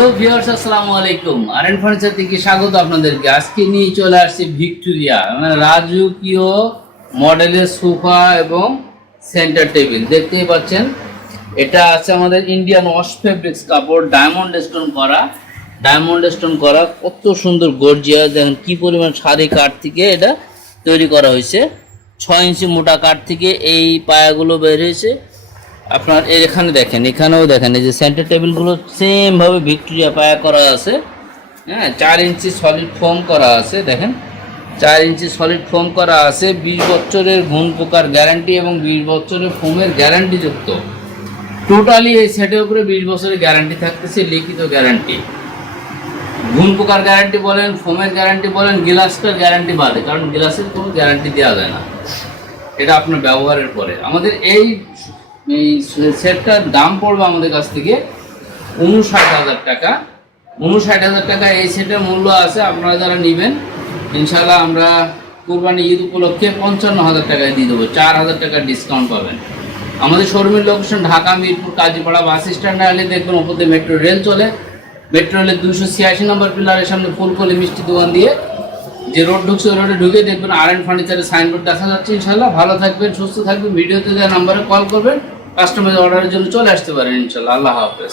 Hello viewers আসসালামু আলাইকুম। R furniture থেকে স্বাগত আপনাদেরকে। আজকে নিয়ে চলে আসছে ভিক্টোরিয়া মানে রাজকীয় মডেলের সোফা এবং সেন্টার টেবিল দেখতেই পাচ্ছেন, এটা আছে আমাদের ইন্ডিয়ান ওয়াশ ফেব্রিক্স কাপড় ডায়মন্ড স্টোন করা। ডায়মন্ড স্টোন করা, কত সুন্দর গর্জিয়া দেখেন কি পরিমাণ শাড়ি কাঠ থেকে এটা তৈরি করা হয়েছে। ছয় ইঞ্চি মোটা কাঠ থেকে এই পায়াগুলো বের হয়েছে। আপনার এখানে দেখেন, এখানেও দেখেন, এই যে সেন্টার টেবিলগুলো সেমভাবে ভিক্টোরিয়া পায়া করা আছে। হ্যাঁ চার ইঞ্চি সলিড ফোম করা আছে, দেখেন। চার ইঞ্চি সলিড ফোম করা আছে, বিশ বছরের ঘুণ পোকার গ্যারান্টি এবং বিশ বছরের ফোমের গ্যারান্টি যুক্ত। টোটালি এই সেটের উপরে বিশ বছরের গ্যারান্টি থাকতেছে, লিখিত গ্যারান্টি ঘুণ পোকার গ্যারান্টি বলেন ফোমের গ্যারান্টি বলেন গ্লাসটার গ্যারান্টি বাদে, কারণ গ্লাসের কোনো গ্যারান্টি দেওয়া যায় না। এটা আপনার ব্যবহারের পরে। আমাদের এই এই সেটটার দাম পড়বে আমাদের কাছ থেকে উনষাট হাজার টাকা। উনষাট হাজার টাকা এই সেটের মূল্য আছে, আপনারা যারা নেবেন ইনশাল্লাহ আমরা কুরবানি ঈদ উপলক্ষে পঞ্চান্ন হাজার টাকায় দিয়ে দেবো। চার হাজার টাকার ডিসকাউন্ট পাবেন। আমাদের শোরুমের লোকেশন ঢাকা, মিরপুর, কাজীপাড়া বাস স্ট্যান্ডে আসলে দেখবেন ওপরে মেট্রো রেল চলে। মেট্রো রেলের দুশো ছিয়াশি নম্বর পিলারের সামনে ফুলকলি মিষ্টি দোকান দিয়ে। যে রোড ঢুকছে ওই রোডে ঢুকে দেখবেন আর এন ফার্নিচারের সাইনবোর্ড দেখা যাচ্ছে ইনশাল্লাহ ভালো থাকবেন, সুস্থ থাকবেন। ভিডিওতে দেওয়া নাম্বারে কল করবেন। কাস্টমাইজ অর্ডারের জন্য চলে আসতে পারেন ইনশাল্লাহ। আল্লাহ হাফেজ।